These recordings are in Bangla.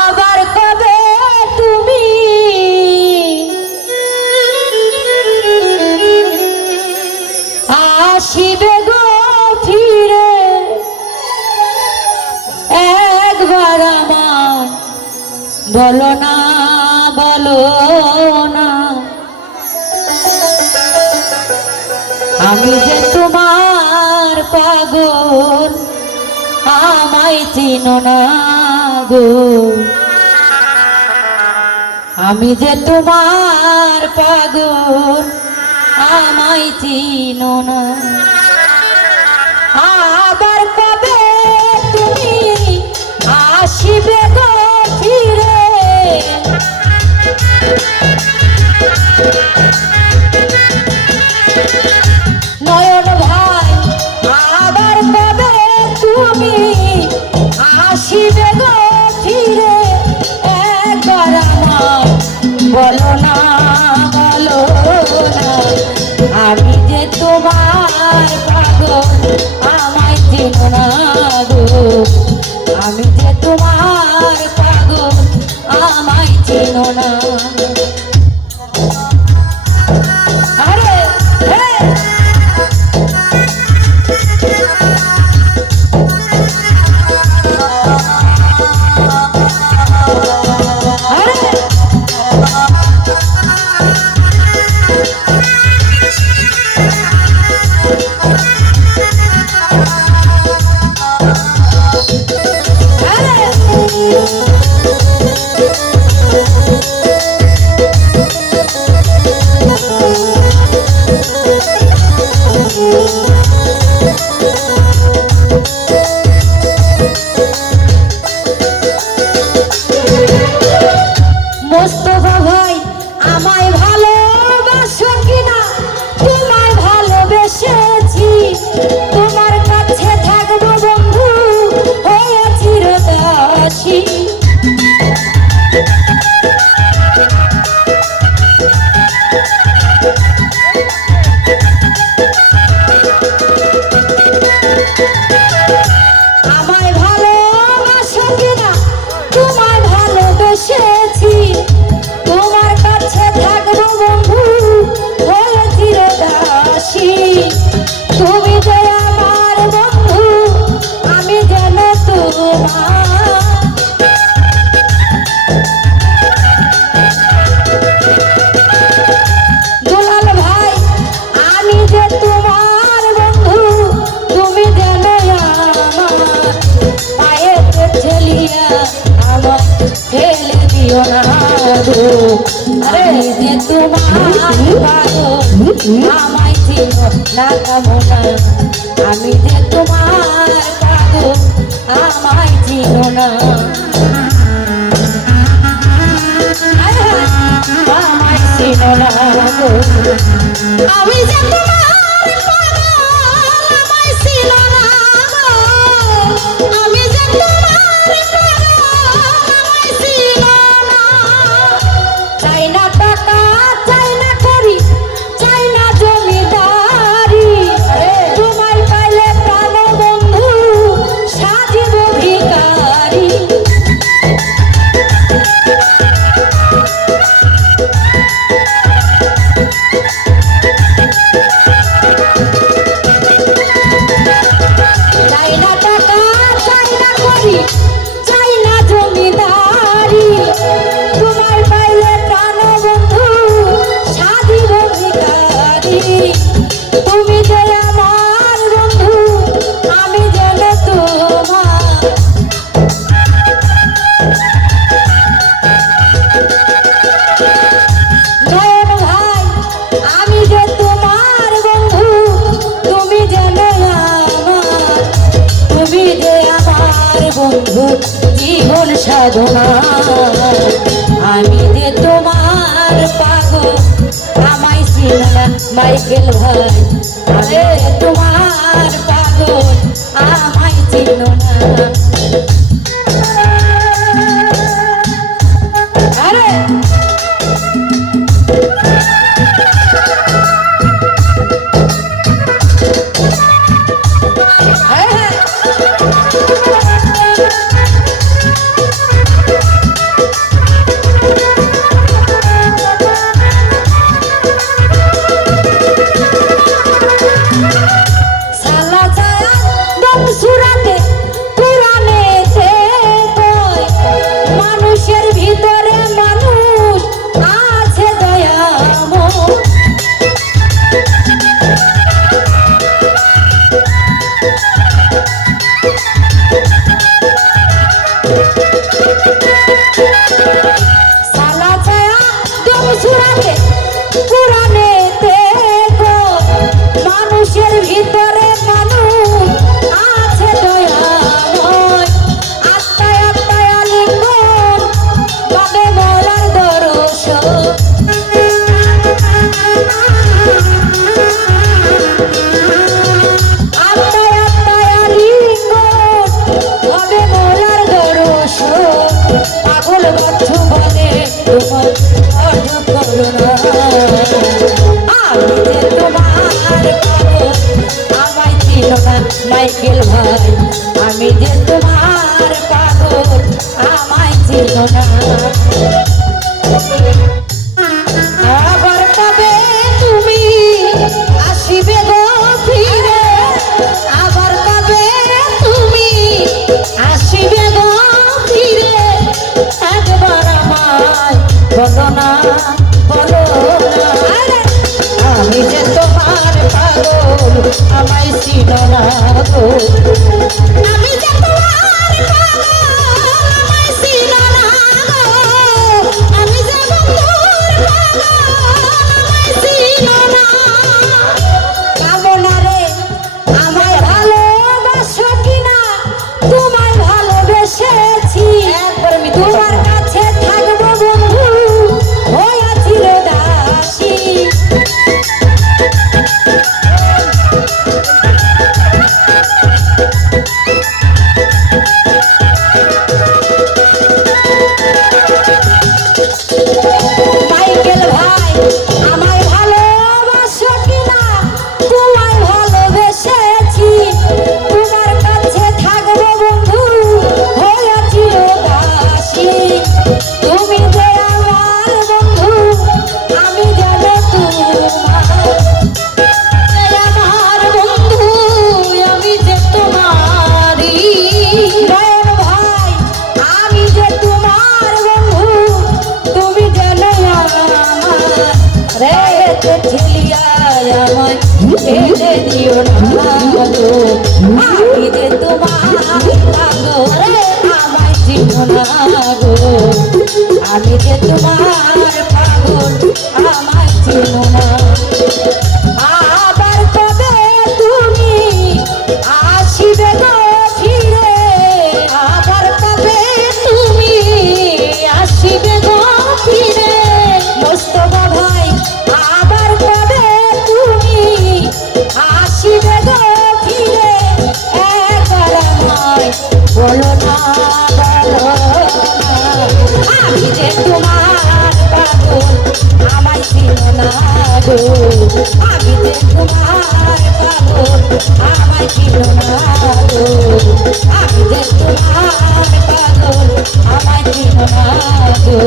আবার কবে তুমি আসিবে গো ফিরে, একবার আমার বলো না, বলো না। আমি যে তোমার পাগল, আমায় চিনো না গো। আমি যে তোমার পাগল, আমায় চিনো না। আবার কবে তুমি আসিবে গো ফিরে, নয়ন ভাই আবার কবে তুমি আসিবে গো ফিরে, একবার আমার বলো না, বলো না। আমি যে তোমার পাগল, আমায় চেনো না গো। আমি যে তোমার পাগল, আমায় চেনো না। আরে মোস্তফা ভাই আমায় ভালোবাসো কিনা, তোমায় ভালোবেসেছি, তোমার কাছে থাকবো বন্ধু হয়ে চিরদাসী। আমায় ভালোবাসো কিনা, তোমায় ভালোবেসেছি, তোমার কাছে থাকবো বন্ধু হয়ে চিরদাসী। তুমি যে আমার বন্ধু, আমি যেন তোমার। দুলাল ভাই আমি যে তোমার বন্ধু, তুমি যেন আমার। পায়েতে ঠেলিয়া আমার ফেলে দিও না গো। আরে যে তোমার পাগল, আমায় চিনো না কামনা। আমি যে তোমার পাগল, আমায় চিনো না। আমায় চিনো না গো। আমি যে তোমার পাগল, আমায় চিনো না গো। আমি যে তোমার পাগল, আমায় চিনো না। চাই না টাকা, চাই না করি, চাই না জমিদারি, তোমায় পাইলে প্রাণ বন্ধু সাজিব ভিখারি। চাই না টাকা, চাই না করি, চাই না জমিদারি, তোমায় পাইলে প্রাণ বন্ধু সাজিব ভিখারি। তুমি যে আমার বন্ধু, আমি যেন তোমার। নয়ন ভাই আমি যে তোমার বন্ধু, তুমি যেন আমার। তুমি যে আমার বন্ধু, জীবন সাধনা। আমি যে তোমার পাগল, আমায় চিনো না মাইকেল ভাই। আমি যে তোমার পাগল, আমায় চিনো না। আরে হ্যাঁ সালা ছায়া দম সুরাতে পুরানেতে গো মানুষের ভিতরে মানুষ আছে দয়াময় আত্মায় আত্মায় আলিঙ্গন পাবে মোলার দর্শন আত্মায় আত্মায় আলিঙ্গন পাবে মোলার দর্শন পাগল বাচ্চু বলে তোমার অর্ধ করুণা আমি যে তোমার পাগল আমায় ছিল না মাইকেল ভাই আমি যে তোমার পাগল আমায় ছিল না আবার কবে তুমি আসিবে গো ফিরে আবার কবে তুমি আসিবে গো ফিরে একবার আমায় বলো না আমি যে তোমার পাগল আমায় ছিল না গো আমি যে তোমার পাগল আমায় ছিল না গো আমি যে বন্ধুর পাগল আমায় ছিল না কামনা রে আমায় ভালোবাসো কিনা তোমায় ভালোবেসেছি একবার আমি তোমার কাছে থাকবো বন্ধু হইয়া চিরদাসী মাইকেল ভাই আমায় ভালোবাসো কিনা তোমায় ভালোবেসেছি তোমার কাছে থাকবো বন্ধু হইয়া চিরদাসী তুমি যে আমার বন্ধু আমি যেন আমার বন্ধু আমি যে তোমারই নয়ন ভাই আমি যে তোমার বন্ধু তুমি যেন আমার রে ঠেলিয়া আমায় ঠেলে দিও না গো আমি যে তোমার পাগল আমায় চিনো না গো আমি যে তোমার পাগল আমায় চিনো না আবার কবে তুমি আসিবে গো ফিরে আবার কবে তুমি আসিবে গো ফিরে মোস্তফা ভাই আবার কবে তুমি আসিবে গো ফিরে একবার আমায় বলো না আমি যে তোমার পাগল আমায় ছিল না গো আমি যে তোমার পাগল আমায় ছিল না গো আমি যে তোমার পাগল আমায় ছিল না গো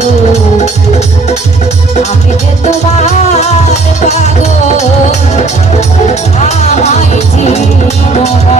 আমি যে তোমার পাগল আমায় ছিল না